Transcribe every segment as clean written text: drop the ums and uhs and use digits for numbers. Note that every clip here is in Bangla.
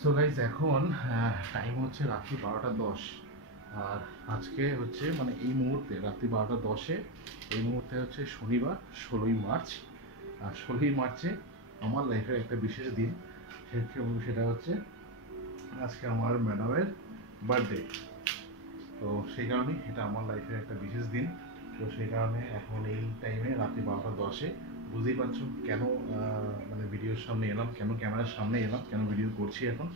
সো গাইজ এখন টাইম হচ্ছে রাত্রি 12টা 10। আর আজকে হচ্ছে মানে এই মুহূর্তে রাত্রি 12টা 10-এ এই মুহূর্তে হচ্ছে শনিবার 16ই মার্চ। আর 16ই মার্চে আমার লাইফের একটা বিশেষ দিন। সেটা হচ্ছে আজকে আমার ম্যাডামের বার্থডে। তো সেই কারণেই এটা আমার লাইফের একটা বিশেষ দিন। তো সেই কারণে এখন এই টাইমে রাত্রি 12টা 10-এ বুঝতেই পারছো কেন মানে ভিডিওর সামনে এলাম, কেন ক্যামেরার সামনে এলাম, কেন ভিডিও করছি। এখন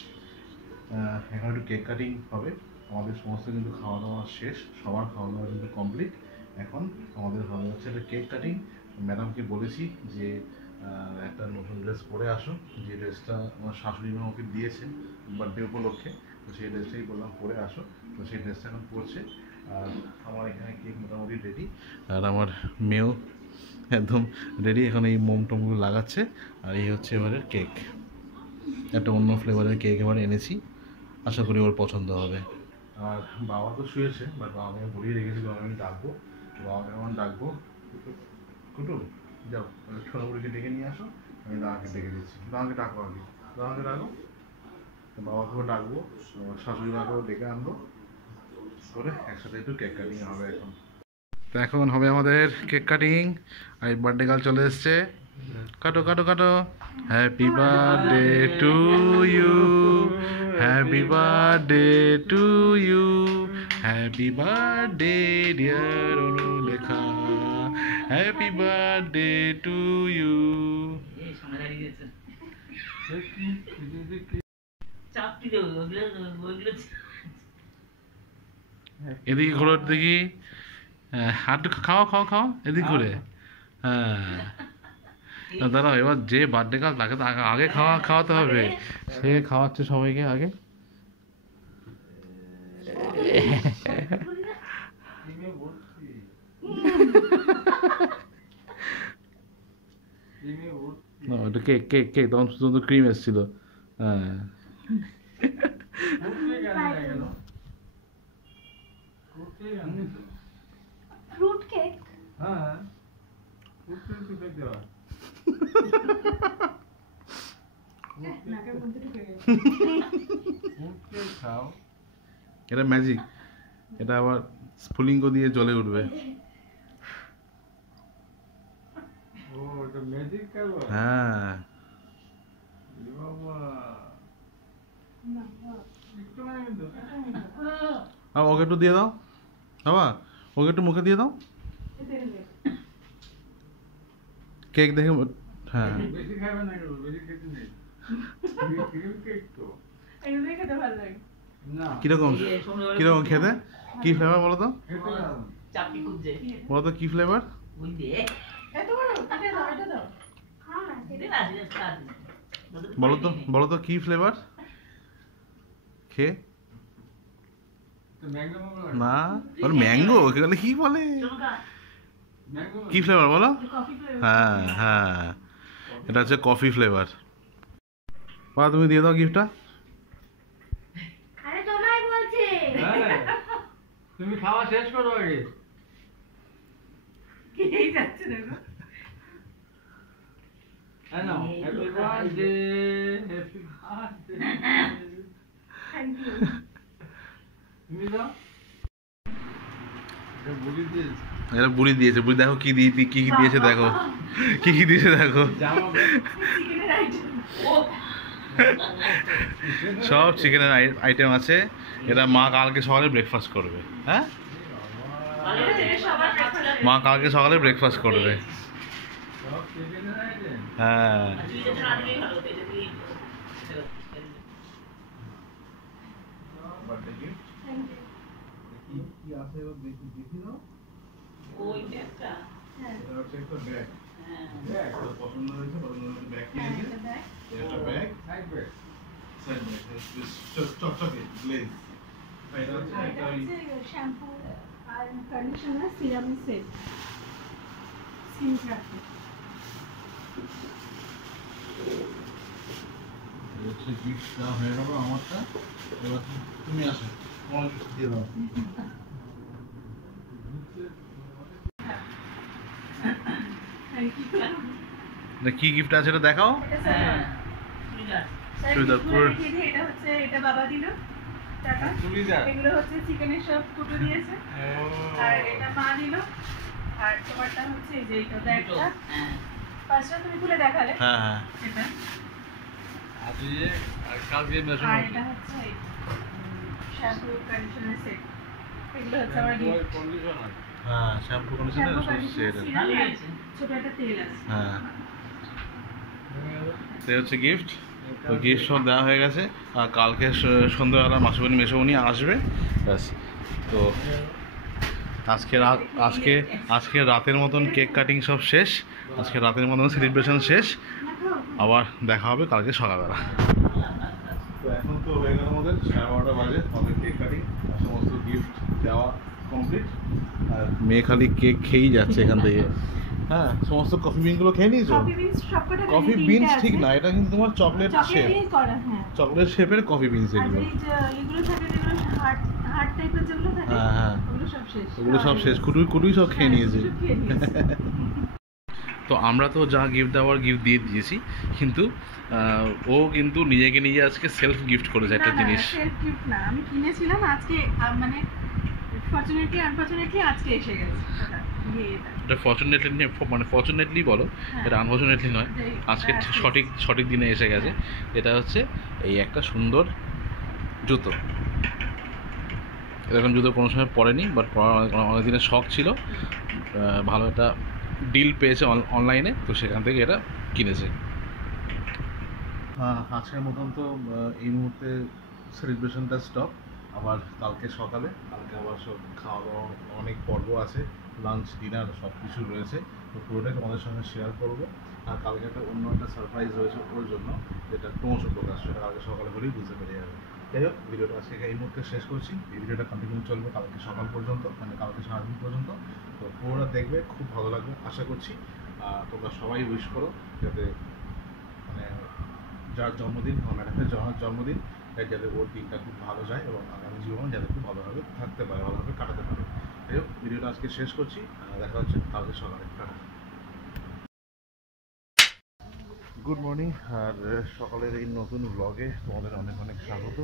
একটু কেক কাটিং হবে। আমাদের সমস্ত কিন্তু খাওয়া দাওয়া শেষ, সবার খাওয়া দাওয়া কিন্তু কমপ্লিট। এখন আমাদের হবে হচ্ছে একটা কেক কাটিং। ম্যাডামকে বলেছি যে একটা নতুন ড্রেস পরে আসো, যে ড্রেসটা আমার শাশুড়ি মা ওকে দিয়েছে বার্থডে উপলক্ষে। তো সেই ড্রেসটাই বললাম পরে আসো। তো সেই ড্রেসটা এখন পরছে। আর আমার এখানে কেক মোটামুটি রেডি। আর আমার মেয়েও একদম রেডি, এখন এই মোম টোমগুলো লাগাচ্ছে। আর এই হচ্ছে এবারের কেক, একটা অন্য ফ্লেভারের কেক এবার এনেছি, আশা করি ওর পছন্দ হবে। আর বাবা তো শুয়েছে, বাট বাবাকে বলিয়ে রেখেছি আমি ডাকবো। বাবাকে এখন ডাকবো, কুটু যাও সোনাপুরিকে ডেকে নিয়ে আসো, আমি দাদাকে ডেকে দিচ্ছি। দাদাকে ডাকো আগে, দাদাকে ডাকো। বাবাকেও ডাকবো, শাশুড়ি মাকেও ডেকে আনবো, করে একসাথে একটু কেক কাটিং হবে এখন। তো এখন হবে আমাদের কেক কাটিং। আর বার্থডে গার্ল চলে এসছে, কাটো কাটো কাটো। Happy birthday to you, happy birthday to you, happy birthday dear Anulekha, happy birthday to you. এদিকে ঘুরো, দেখি। হাত খাও খাও খাও, এদিকে ঘুরে। হ্যাঁ দাঁড়াও, এবার যে বার্থডে কার্ড তাকে তো আগে খাওয়াতে হবে। সে খাওয়াচ্ছে সবাইকে আগে। ওটা কেক কেক কেক, তখন শুধু ক্রিম এসেছিল। হ্যাঁ ফ্রুট কেক। হ্যাঁ ফ্রুট কেক তো খেতে হয়। নাকের মধ্যে ঢুকে গেছে। ফ্রুট কেক খাও। এটা ম্যাজিক, এটা আবার স্ফুলিঙ্গ দিয়ে জ্বলে উঠবে। ও এটা ম্যাজিক খাবো। হ্যাঁ বাবা একটু মানে কিন্তু আর ওকে একটু দিয়ে দাও বাবা, ওকে একটু মুখে দিয়ে দাও কেক দেখে। হ্যাঁ বেশি খাবে না, বেশি খেতে নেই। ক্রিম কেক তো এগুলোই খেতে ভালো লাগে। না কিরকম কিরকম খেতে, কি ফ্লেভার বলো তো, খেতে দাও। বলো তো কি ফ্লেভার। এত বড় এটা দাও, এটা দাও। হ্যাঁ বলো তো কি ফ্লেভার খেয়ে। তো ম্যাঙ্গো মামলা না ওর ম্যাঙ্গো, ওকে কি বলে, ম্যাঙ্গো কি ফ্লেভার বলো। Coffee flavour. হ্যাঁ হ্যাঁ, এটা হচ্ছে কফি ফ্লেভার। বা তুমি দিয়ে দাও গিফটটা। আরে তোমায় বলছে। হ্যাঁ তুমি খাওয়া শেষ করো আগে। খেয়েই যাচ্ছে দেখো। হ্যাঁ নাও, happy birthday, happy birthday. Thank you. তুমি দাও। এটা বলি দিয়েছে। এটা বুড়ি দিয়েছে, বুড়ি দেখো কি দিয়ে কি দিয়েছে, দেখো কি দিয়েছে দেখো। জামা চিকেনের আইটেম। সব চিকেনের আইটেম আছে। এটা মা কালকে সকালে ব্রেকফাস্ট করবে। হ্যাঁ মা কালকে সকালে ব্রেকফাস্ট করবে। সব চিকেনের আইটেম। হ্যাঁ থ্যাংক ইউ। কি আছে দেখি দাও। হ্যাঁ এটা হচ্ছে একটা ব্যাগ, দেখ, পছন্দ হয়েছে ব্যাগ কিনেছে। এটা দেখ। একটা ব্যাগ, থাকবে। সাইড ব্যাগ, চকচকে গ্লেজ। এটা হচ্ছে আর একটা এটা হচ্ছে শ্যাম্পু আর conditioner serum set. Skin craft. হচ্ছে গিফট দেওয়া হয়ে গেল আমারটা। এবার তুমি আসো, তোমার গিফট দিয়ে দাও। Thank you. কি গিফট আছে এটা দেখাও। এটা চুড়িদারপুর। এটা হচ্ছে, এটা বাবা দিল টাকা, চুড়িদার। এগুলো হচ্ছে চিকেনের সব কুটো দিয়েছে, আর এটা মা দিল, আর তোমারটা হচ্ছে এই যে এটা ব্যাগটা পাঁচটা তুমি খুলে দেখালে হ্যাঁ হ্যাঁ এটা, আজকে আর কালকে মেশো আর এটা হচ্ছে শ্যাম্পু কন্ডিশনার সেট, এগুলো হচ্ছে আমার gift। কন্ডিশনার। হ্যাঁ শ্যাম্পু কন্ডিশনার শ্যাম্পু সব সেট কন্ডিশনার সিরাম আর ছোট একটা তেল আছে। হ্যাঁ তো এই হচ্ছে গিফট। তো গিফট সব দেওয়া হয়ে গেছে, আর কালকে সন্ধ্যাবেলা মাসুমণি মেসোমণি আসবে ব্যাস। তো আজকে রাতের মতন কেক কাটিং সব শেষ, আজকে রাতের মতন সেলিব্রেশন শেষ, আবার দেখা হবে কালকে সকালবেলা। তো এখন তো হয়ে গেল আমাদের 12:30 বাজে, আমাদের কেক কাটিং আর সমস্ত গিফট দেওয়া কমপ্লিট, আর মেয়ে খালি কেক খেয়েই যাচ্ছে এখান থেকে। হ্যাঁ সমস্ত কফি বিনগুলো খেয়ে নিয়েছো? কফি বিনস সবকটা কফি বিনস ঠিক না, এটা কিন্তু তোমার চকলেট শেপ, চকলেটই করা, হ্যাঁ। চকলেট শেপের কফি বিনস আর এগুলো। এই যে এগুলো থাকে যেগুলো হার্ট হার্ট টাইপের যেগুলো থাকে, হ্যাঁ, হ্যাঁ। ওগুলো সব শেষ, ওগুলো সব শেষ, কুটুই কুটুই সব খেয়ে নিয়েছে। সব খেয়ে নিয়েছে। তো আমরা তো যা গিফট দেওয়ার গিফট দিয়ে দিয়েছি, কিন্তু ও কিন্তু নিজে আজকে সেলফ গিফট করেছে একটা জিনিস। সেলফ গিফট না, আমি কিনেছিলাম আজকে, মানে ফরচুনেটলি আনফরচুনেটলি আজকে এসে গেছে ওটা, এটা এটা ফর্চুনেটলি মানে ফর্চুনেটলি বলো, হ্যাঁ। এটা আনফর্চুনেটলি নয়, যে, আজকে হ্যাঁ, সঠিক দিনে এসে গেছে। এটা হচ্ছে এই একটা সুন্দর জুতো। এরকম জুতো কোনো সময় পরেনি, বাট পরার অনেক দিনের শখ ছিল। ভালো একটা ডিল পেয়েছে অনলাইনে, তো সেখান থেকে এটা কিনেছে। আজকের মতন তো এই মুহূর্তে সেলিব্রেশনটা স্টপ, আবার কালকে সকালে, কালকে আবার সব খাওয়া দাওয়া অনেক পর্ব আছে, লাঞ্চ ডিনার সব কিছু রয়েছে, তো পুরোটাই তোমাদের সঙ্গে শেয়ার করবো। আর কালকে অন্য একটা সারপ্রাইজ রয়েছে ওর জন্য, যেটা ক্রমশ প্রকাশ, সেটা কালকে সকালে হলেই বুঝতে পেরে যাবে। যাই হোক, ভিডিওটা আজকে এই মুহূর্তে শেষ করছি। এই ভিডিওটা কন্টিনিউ চলবে কালকে সকাল পর্যন্ত, মানে কালকে সারাদিন পর্যন্ত। তো পুরোটা দেখবে, খুব ভালো লাগবে আশা করছি। তোমরা সবাই উইশ করো যাতে মানে যার জন্মদিন, আমার ম্যাডামের জন্মদিন, যাতে ওর দিনটা খুব ভালো যায় এবং আগামী জীবন যাতে খুব ভালোভাবে থাকতে পারে, ভালোভাবে কাটাতে পারে। যাই হোক, ভিডিওটা আজকে শেষ করছি, দেখা হচ্ছে কালকে সকালে। গুড মর্নিং, আর সকালের এই নতুন ব্লগে তোমাদের অনেক অনেক স্বাগত।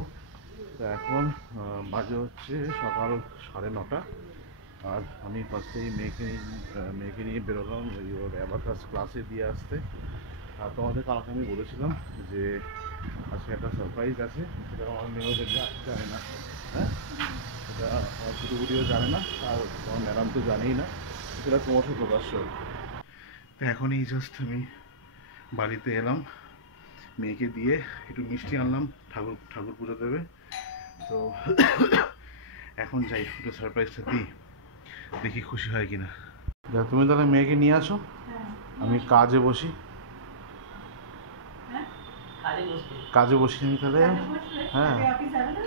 তো এখন বাজে হচ্ছে সকাল 9:30, আর আমি ফার্স্টেই মেয়েকে নিয়ে বেরোলাম ওই ওর অ্যাবাকাস ক্লাসে দিয়ে আসতে। আর তোমাদের কালকে আমি বলেছিলাম যে আজকে একটা সারপ্রাইজ আছে, সেটা আমার মেয়েও জানে না, হ্যাঁ সেটা আমার কুটুকুটিও জানে না, আর আমার ম্যাডাম তো জানেই না, সেটা ক্রমশ প্রকাশ্য। তো এখনই জাস্ট আমি বাড়িতে এলাম, মেয়েকে দিয়ে একটু মিষ্টি আনলাম, ঠাকুর পুজো দেবে। তো এখন যাই একটু সারপ্রাইজটা দিই, দেখি খুশি হয় কিনা। তুমি তাহলে মেয়েকে নিয়ে আসো, হ্যাঁ। আমি কাজে বসি। হ্যাঁ? কাজে বসি আমি তাহলে। কাজে বসলে হ্যাঁ। আগে অফিস যাবে না?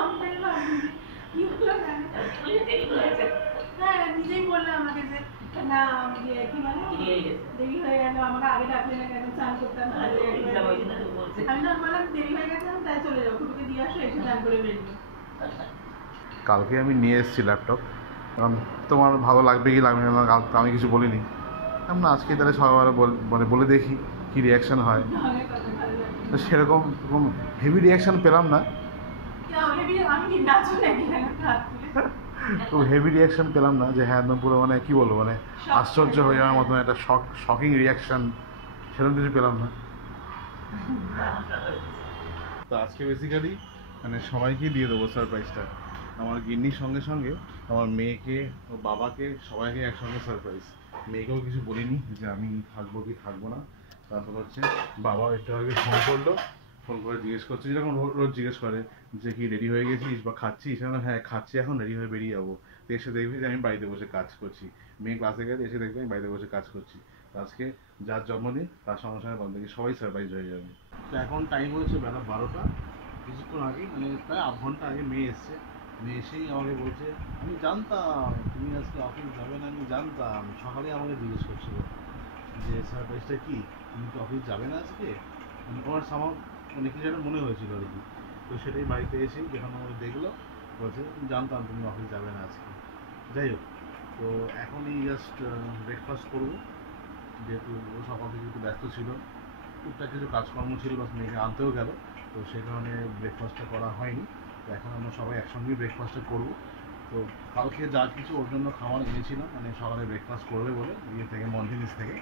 আমি ভাবলাম, কি হলো জানো? হ্যাঁ, নিজেই বললে আমাকে যে না কি মানে দেরি হয়ে গেল, আমাকে আগে ডাকলে না কেন, চান করতাম। আমি না বললাম দেরি হয়ে গেছে, আমি তাই চলে যাবো, কুটুকে দিয়ে আসো, এসে চান করে বেরিয়ে। কালকে আমি নিয়ে এসেছি ল্যাপটপ, কারণ তোমার ভালো লাগবে কি লাগবে না আমি কিছু বলিনি, না আজকে তাহলে সকালবেলা মানে বলে দেখি কী রিয়াকশান হয়। অনেক কথা ভালো লাগে। তো সেরকম হেভি রিয়াকশান পেলাম না, আমি কি নাচো নাকি হাত তুলে? তো হেভি রিয়াকশান পেলাম না যে হ্যাঁ একদম পুরো মানে কী বলবো, মানে আশ্চর্য হয়ে যাওয়ার মতন একটা শকিং রিয়াকশান, সেরকম কিছু পেলাম না। তো আজকে বেসিক্যালি মানে সবাইকে দিয়ে দেবো সারপ্রাইজটা, আমার গিন্নির সঙ্গে সঙ্গে আমার মেয়েকে, ও বাবাকে, সবাইকে একসঙ্গে সারপ্রাইজ। মেয়েকেও কিছু বলিনি যে আমি থাকবো কি থাকবো না। তারপর হচ্ছে বাবা একটু আগে ফোন করে জিজ্ঞেস করছে, যেরকম রোজ জিজ্ঞেস করে যে কি রেডি হয়ে গেছিস বা খাচ্ছিস, হ্যাঁ খাচ্ছি, এখন রেডি হয়ে বেরিয়ে যাবো। তো এসে দেখবি যে আমি বাড়িতে বসে কাজ করছি, মেয়ে ক্লাসে গেলে এসে দেখবে আমি বাড়িতে বসে কাজ করছি। আজকে যার জন্মদিন তার সঙ্গে সঙ্গে বন্ধ থেকে সবাই সারপ্রাইজ হয়ে যাবে। তো এখন টাইম হচ্ছে বেলা 12টা, কিছুক্ষণ আগে মানে প্রায় আধ ঘন্টা আগে মেয়ে এসছে। মেয়ে এসেই আমাকে বলছে আমি জানতাম তুমি আজকে অফিস যাবে না, আমি জানতাম, সকালে আমাকে জিজ্ঞেস করছিল যে সারপ্রাইজটা কি, তুমি কি অফিস যাবে না আজকে, মানে তোমার সামাল মানে কিছু একটা মনে হয়েছিল আর কি। তো সেটাই বাড়িতে এসেই যখন আমাকে দেখলো বলছে জানতাম তুমি অফিস যাবে না আজকে। যাই হোক, তো এখনই জাস্ট ব্রেকফাস্ট করবো, যেহেতু ও সকাল থেকে একটু ব্যস্ত ছিল। টুকটাক কিছু কাজকর্ম ছিল, বাস মেয়েকে আনতেও গেল, তো সেই কারণে ব্রেকফাস্টটা করা হয়নি। তো এখন আমরা সবাই একসঙ্গেই ব্রেকফাস্টটা করবো। তো কালকে যা কিছু ওর জন্য খাবার এনেছিলাম, মানে সকালে ব্রেকফাস্ট করবে বলে ইয়ে থেকে মন্টিনিস থেকে,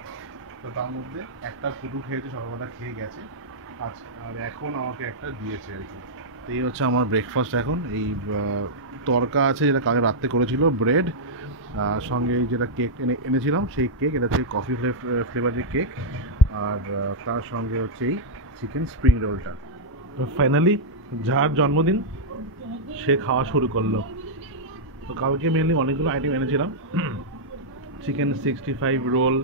তো তার মধ্যে একটা ফুটু খেয়েছে, সকালবেলা খেয়ে গেছে। আচ্ছা, আর এখন আমাকে একটা দিয়েছে আর কি। তো এই হচ্ছে আমার ব্রেকফাস্ট এখন। এই তরকা আছে যেটা কালকে রাত্রে করেছিল, ব্রেড, সঙ্গে এই যেটা কেক এনেছিলাম সেই কেক, এটা হচ্ছে কফি ফ্লেভারের কেক, আর তার সঙ্গে হচ্ছে এই চিকেন স্প্রিং রোলটা। তো ফাইনালি যার জন্মদিন সে খাওয়া শুরু করলো। তো কালকে মেনলি অনেকগুলো আইটেম এনেছিলাম, চিকেন 65 রোল,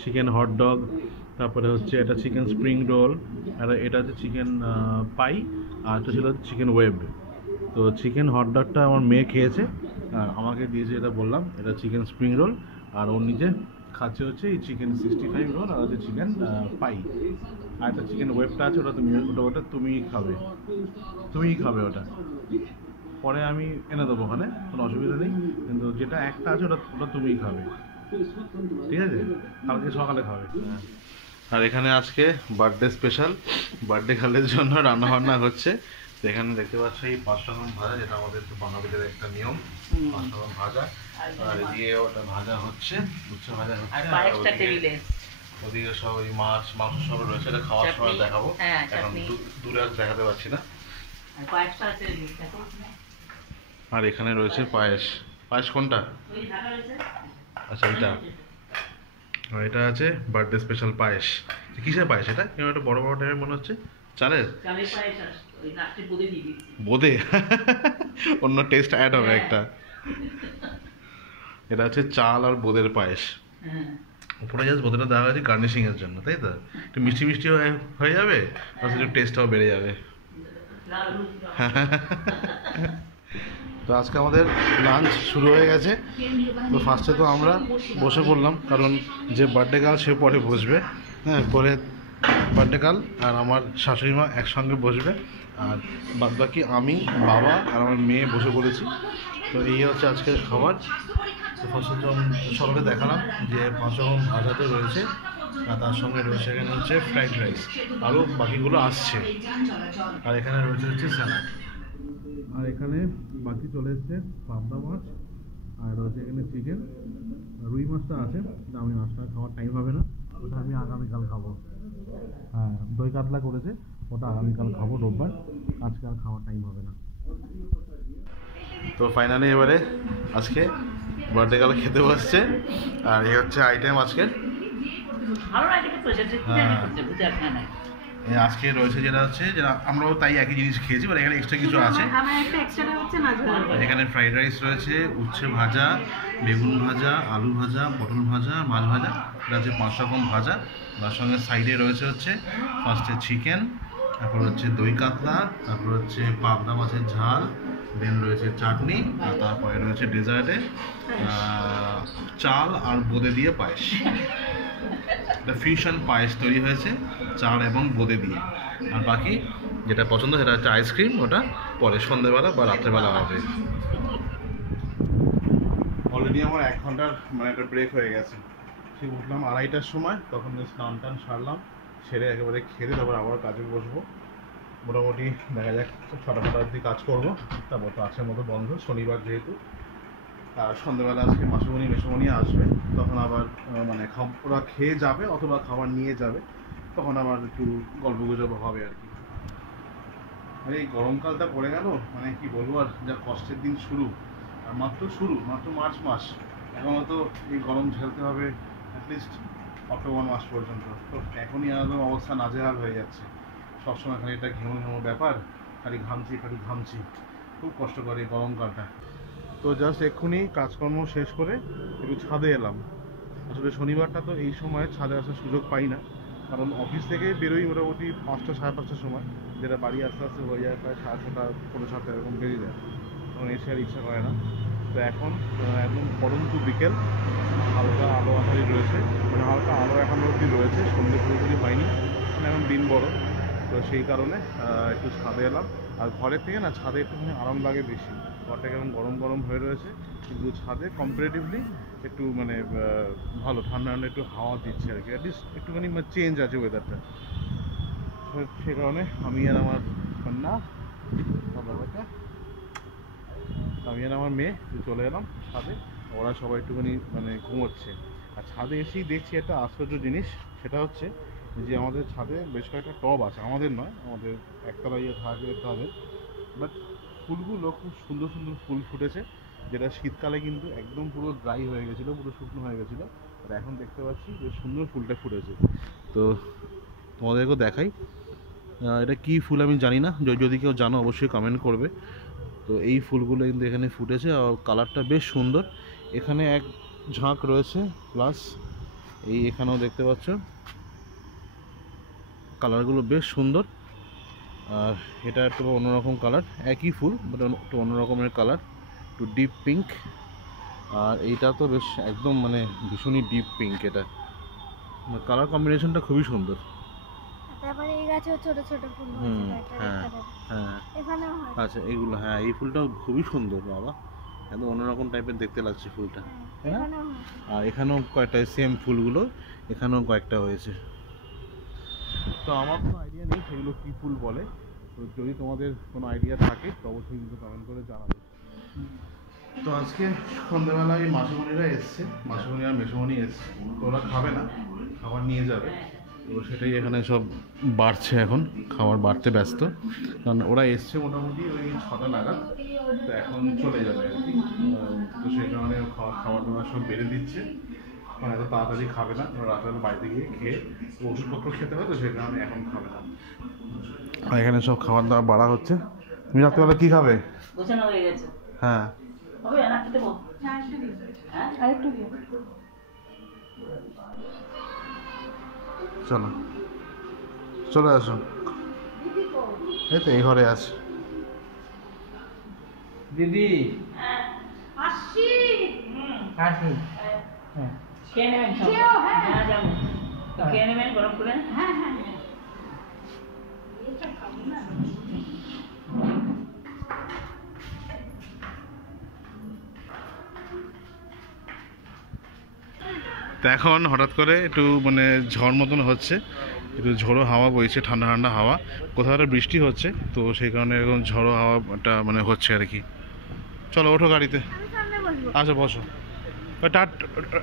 চিকেন হটডগ, তারপরে হচ্ছে এটা চিকেন স্প্রিং রোল, আর এটা হচ্ছে চিকেন পাই, আর এটা ছিল চিকেন ওয়েব। তো চিকেন হটডগটা আমার মেয়ে খেয়েছে, আর আমাকে দিয়েছে, এটা বললাম এটা চিকেন স্প্রিং রোল, আর ওর নিচে খাচ্ছে হচ্ছে এই চিকেন 65 রোল, আর হচ্ছে চিকেন পাই। আর একটা চিকেন ওয়েবটা আছে, ওটা তুমিই খাবে ওটা। পরে আমি এনে দেবো, ওখানে কোনো অসুবিধা নেই, কিন্তু যেটা একটা আছে ওটা তুমিই খাবে, ঠিক আছে? কালকে সকালে খাবে। আর এখানে আজকে বার্থডে স্পেশাল, বার্থডে গার্লের জন্য রান্নাবান্না হচ্ছে। তো এখানে দেখতে পাচ্ছ এই 5 রকম ভাজা, যেটা আমাদের বাঙালিদের একটা নিয়ম, 5 রকম ভাজা। আর এদিকে ওটা ভাজা হচ্ছে, উচ্ছে ভাজা হচ্ছে, ওদিকে সব ওই মাছ মাংস সব রয়েছে, এটা খাওয়ার সময় দেখাবো, এখন দূরে আর দেখাতে পারছি না। আর এখানে রয়েছে পায়েস। পায়েস কোনটা? আচ্ছা এটা, এটা আছে বার্থডে স্পেশাল পায়েস। কিসের পায়েস এটা? কেন একটা বড় বড় টাইপের মনে হচ্ছে, চালের বোঁদে অন্য টেস্ট অ্যাড হবে একটা। এটা হচ্ছে চাল আর বোঁদের পায়েস, উপরে জাস্ট বোঁদেটা দেওয়া হয়েছে গার্নিশিং এর জন্য, তাই তো? একটু মিষ্টি মিষ্টি হয়ে যাবে, আর একটু টেস্টটাও বেড়ে যাবে। তো আজকে আমাদের লাঞ্চ শুরু হয়ে গেছে। তো ফার্স্টে তো আমরা বসে পড়লাম, কারণ যে বার্থডে গার্ল সে পরে বসবে, হ্যাঁ, পরে বার্থডে গার্ল আর আমার শাশুড়ি মা একসঙ্গে বসবে, আর বাদ বাকি আমি, বাবা আর আমার মেয়ে বসে পড়েছি। তো এই হচ্ছে আজকের খাবার। তো ফার্স্টে সবাইকে দেখালাম যে 5 রকম ভাজাতে রয়েছে, আর তার সঙ্গে রয়েছে এখানে হচ্ছে ফ্রাইড রাইস, আরও বাকিগুলো আসছে, আর এখানে রয়েছে হচ্ছে স্যালাড, আর এখানে বাকি চলে এসছে পাবদা মাছ, আর রয়েছে এখানে চিকেন। রুই মাছটা আছে, আমি মাছটা খাওয়ার টাইম হবে না, ওটা আমি আগামীকাল খাবো। হ্যাঁ, দই কাতলা করেছে, ওটা আগামীকাল খাবো রোববার, আজকে আর খাওয়ার টাইম হবে না। তো ফাইনালি এবারে আজকে বার্থডে গার্ল খেতে বসছে, আর এই হচ্ছে আইটেম আজকের। আজকে রয়েছে যেটা হচ্ছে, যেটা আমরাও তাই একই জিনিস খেয়েছি, বাট এখানে এক্সট্রা কিছু আছে। এখানে ফ্রাইড রাইস রয়েছে, উচ্ছে ভাজা, বেগুন ভাজা, আলু ভাজা, পটল ভাজা, মাছ ভাজা, এটা হচ্ছে 5 রকম ভাজা। তার সঙ্গে সাইডে রয়েছে হচ্ছে ফার্স্টে চিকেন, তারপর হচ্ছে দই কাতলা, তারপর হচ্ছে পাবদা মাছের ঝাল, দেন রয়েছে চাটনি, আর তারপরে রয়েছে ডেজার্টে চাল আর বোঁদে দিয়ে পায়েস। একটা ফিউশন পায়েস তৈরি হয়েছে চাল এবং বোঁদে দিয়ে। আর বাকি যেটা পছন্দ সেটা হচ্ছে আইসক্রিম, ওটা পরে সন্ধ্যেবেলা বা রাত্রেবেলা হবে। অলরেডি আমার 1 ঘন্টার মানে একটা ব্রেক হয়ে গেছে। ঠিক উঠলাম 2:30টার সময়, তখন স্নান টান সারলাম, সেরে একেবারে খেতে তারপর আবার কাজে বসবো। মোটামুটি দেখা যাক 6টা অবধি কাজ করবো, তারপর তো আজকের মতো বন্ধ, শনিবার যেহেতু। আর সন্ধ্যেবেলা আজকে মাসুমণি মেসুমণি আসবে, তখন আবার মানে ওরা খেয়ে যাবে অথবা খাবার নিয়ে যাবে, তখন আবার একটু গল্প গুজব হবে আর কি। আর এই গরমকালটা পড়ে গেল, মানে কি বলবো, আর যা কষ্টের দিন শুরু, আর মাত্র মার্চ মাস, এখনও তো এই গরম ঝেলতে হবে অ্যাটলিস্ট অক্টোবর মাস পর্যন্ত। তো এখনই একদম অবস্থা নাজেহাল হয়ে যাচ্ছে, সবসময় খালি একটা ঘেমো ঘেমো ব্যাপার, খালি ঘামছি, খুব কষ্ট করে এই গরমকালটা। তো জাস্ট এক্ষুনি কাজকর্ম শেষ করে একটু ছাদে এলাম। আসলে শনিবারটা তো এই সময় ছাদে আসার সুযোগ পাই না, কারণ অফিস থেকে বেরোই মোটামুটি 5টা সাড়ে 5টার সময়, যেটা বাড়ি আস্তে আস্তে হয়ে যায় প্রায় 6:30 পৌনে 7টা এরকম বেরিয়ে যায়, তখন এসে আর ইচ্ছা করে না। তো এখন একদম পরন্তু বিকেল, হালকা আলো আধারি রয়েছে, মানে হালকা আলো এখনো অবধি রয়েছে, সন্ধ্যে পুরোপুরি হয়নি, মানে এখন দিন বড়। তো সেই কারণে একটু ছাদে এলাম। আর ঘরের থেকে না ছাদে একটুখানি আরাম লাগে বেশি, ঘরটা কেমন গরম গরম হয়ে রয়েছে, কিন্তু ছাদে কম্পারেটিভলি একটু মানে ভালো ঠান্ডা ঠান্ডা একটু হাওয়া দিচ্ছে আর কি, অ্যাটলিস্ট একটুখানি চেঞ্জ আছে ওয়েদারটা। সে কারণে আমি আর আমার কন্যা বাবাটা, আমি আর আমার মেয়ে চলে এলাম ছাদে। ওরা সবাই একটুখানি মানে ঘুমোচ্ছে। আর ছাদে এসেই দেখছি একটা আশ্চর্য জিনিস, সেটা হচ্ছে যে আমাদের ছাদে বেশ কয়েকটা টব আছে, আমাদের নয়, আমাদের একতলা ইয়ে থাকে টবে। বাট ফুলগুলো খুব সুন্দর সুন্দর ফুল ফুটেছে, যেটা শীতকালে কিন্তু একদম পুরো ড্রাই হয়ে গেছিলো, পুরো শুকনো হয়ে গেছিলো। আর এখন দেখতে পাচ্ছি যে সুন্দর ফুলটা ফুটেছে। তো তোমাদেরকেও দেখাই। এটা কী ফুল আমি জানি না, যদি কেউ জানো অবশ্যই কমেন্ট করবে। তো এই ফুলগুলো কিন্তু এখানে ফুটেছে আর কালারটা বেশ সুন্দর। এখানে এক ঝাঁক রয়েছে, প্লাস এই এখানেও দেখতে পাচ্ছ কালারগুলো বেশ সুন্দর। আর এটা একটু অন্যরকম কালার, একই ফুল বাট একটু অন্য রকমের কালার, একটু ডিপ পিঙ্ক। আর এইটা তো বেশ একদম মানে ভীষণই ডিপ পিঙ্ক, এটা কালার কম্বিনেশনটা খুবই সুন্দর। তারপরে এই গাছেও ছোট ছোট ফুল হুম, হয়েছে কয়েকটা হ্যাঁ red colour। হ্যাঁ এখানেও হয়। আচ্ছা এইগুলো, হ্যাঁ এই ফুলটাও খুবই সুন্দর বাবা, একদম অন্যরকম টাইপের দেখতে লাগছে ফুলটা। হ্যাঁ এখানেও হয়। আর এখানেও কয়েকটা সেম ফুলগুলো, এখানেও কয়েকটা হয়েছে। তো আমার কোনো আইডিয়া নেই সেগুলো কী ফুল বলে, তো যদি তোমাদের কোনো আইডিয়া থাকে তো অবশ্যই কিন্তু কমেন্ট করে জানাবে। তো আজকে সন্ধ্যাবেলায় মাসুমণিরা এসছে, মাসুমণি আর মেসুমণি এসছে। তো ওরা খাবে না, খাবার নিয়ে যাবে। তো সেটাই এখানে সব বাড়ছে, এখন খাবার বাড়তে ব্যস্ত, কারণ ওরা এসছে মোটামুটি ওই 6টা নাগাদ। তো এখন চলে যাবে আর কি। তো সেই কারণে খাবার দাবার সব বেড়ে দিচ্ছে, মানে এত তাড়াতাড়ি খাবে না, রাত্রেবেলা বাড়িতে গিয়ে খেয়ে ওষুধপত্র খেতে হয়, তো সেই কারণে এখন খাবে না। আর এখানে সব খাবার দাবার বাড়া হচ্ছে। তুমি রাত্রেবেলা কী খাবে? গোছানো হয়ে গেছে। হ্যাঁ হবে আর একটু দেবো? হ্যাঁ একটু দিন, হ্যাঁ আরেকটু দিন। চলো চলে আসো, এই তো এই ঘরে আছে। দিদি আসছি। আসি। হ্যাঁ খেয়ে নেবেন সব? খেয়েও, হ্যাঁ। হ্যাঁ যাবো। তো খেয়ে নেবেন গরম করে। হ্যাঁ হ্যাঁ হ্যাঁ। এটা খাবো না। তো এখন হঠাৎ করে একটু মানে ঝড় মতন হচ্ছে, একটু ঝোড়ো হাওয়া বইছে, ঠান্ডা ঠান্ডা হাওয়া, কোথাও একটা বৃষ্টি হচ্ছে, তো সেই কারণে এরকম ঝড়ো হাওয়াটা মানে হচ্ছে আর কি। চলো ওঠো গাড়িতে, আমি সামনে বসবো। আসো বসো।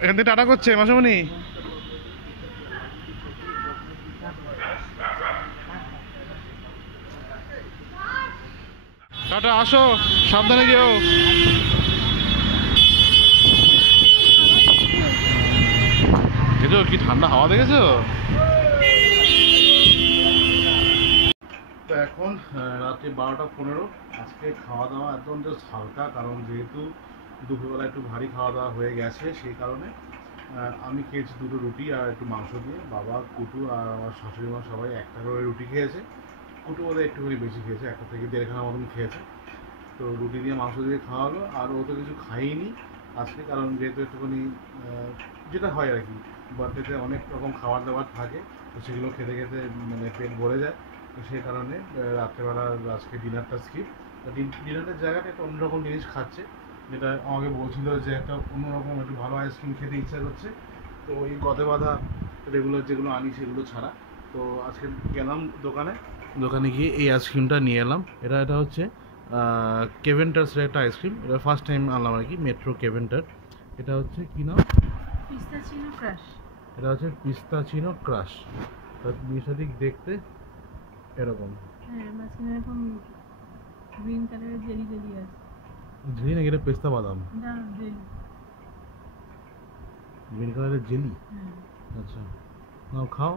এখান থেকে টাটা করছে মাসুমণি। টাটা, আসো, সাবধানে যেও। দেখেছো কি ঠান্ডা হাওয়া, দেখেছো? তো এখন রাত্রি 12টা 15। আজকে খাওয়া দাওয়া একদম জাস্ট হালকা, কারণ যেহেতু দুপুরবেলা একটু ভারী খাওয়া দাওয়া হয়ে গেছে, সেই কারণে আমি খেয়েছি 2টো রুটি আর একটু মাংস দিয়ে। বাবা, কুটু আর আমার শাশুড়ি মা সবাই একটা করে রুটি খেয়েছে। কুটু বোধহয় একটুখানি বেশি খেয়েছে, 1 থেকে 1.5খানা মতন খেয়েছে। তো রুটি দিয়ে মাংস দিয়ে খাওয়া হলো। আর ও তো কিছু খাইনি আজকে, কারণ যেহেতু একটুখানি যেটা হয় আর কি, বার্থডেতে অনেক রকম খাবার দাবার থাকে, তো সেগুলো খেতে খেতে মানে পেট ভরে যায়। তো সেই কারণে রাত্রেবেলা আজকে ডিনারটা স্কিপ। ডিনারের জায়গাটা একটা অন্যরকম জিনিস খাচ্ছে, যেটা আমাকে বলছিল যে একটা অন্যরকম একটু ভালো আইসক্রিম খেতে ইচ্ছা করছে। তো ওই গদে বাঁধা রেগুলার যেগুলো আনি সেগুলো ছাড়া। তো আজকে গেলাম দোকানে গিয়ে এই আইসক্রিমটা নিয়ে এলাম। এটা হচ্ছে কেভেন্টার্সের একটা আইসক্রিম, এটা ফার্স্ট টাইম আনলাম আর কি, মেট্রো কেভেন্টার। এটা হচ্ছে কি নাম? পিস্তাচিনো ক্রাশ। এটা হচ্ছে পিস্তাচিনো ক্রাশ। তার জিনিসটা দেখতে এরকম, হ্যাঁ, মাঝখানে এরকম গ্রিন কালারের জেলি জেলি আছে। জেলি নাকি এটা পেস্তা বাদাম? না, জেলি। গ্রিন কালারের জেলি, হ্যাঁ। আচ্ছা নাও খাও।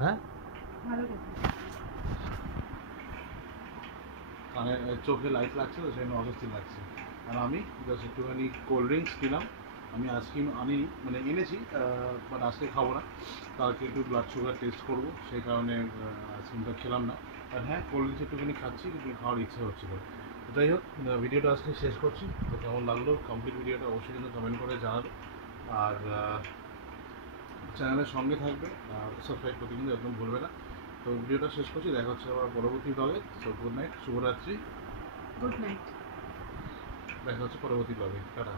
হ্যাঁ ভালো কথা। কানে চোখে লাইট লাগছে, তো সেজন্য অস্বস্তি লাগছে। আর আমি জাস্ট একটুখানি কোল্ড ড্রিঙ্কস দিলাম। আমি আইসক্রিম আনিনি, মানে এনেছি, বাট আজকে খাবো না, কালকে একটু ব্লাড সুগার টেস্ট করবো, সেই কারণে আইসক্রিমটা খেলাম না। আর হ্যাঁ, কোল্ড ড্রিঙ্কস একটুখানি খাচ্ছি, কিন্তু খাওয়ার ইচ্ছে হচ্ছিলো। তো যাই হোক, ভিডিওটা আজকে শেষ করছি। তো কেমন লাগলো কমপ্লিট ভিডিওটা অবশ্যই কিন্তু কমেন্ট করে জানাবে। আর চ্যানেলের সঙ্গে থাকবে, আর সাবস্ক্রাইব করতে কিন্তু একদম ভুলবে না। তো ভিডিওটা শেষ করছি, দেখা হচ্ছে আবার পরবর্তী ব্লগে। সো গুড নাইট, শুভরাত্রি। Good night. দেখা হচ্ছে পরবর্তী ব্লগে। টাটা।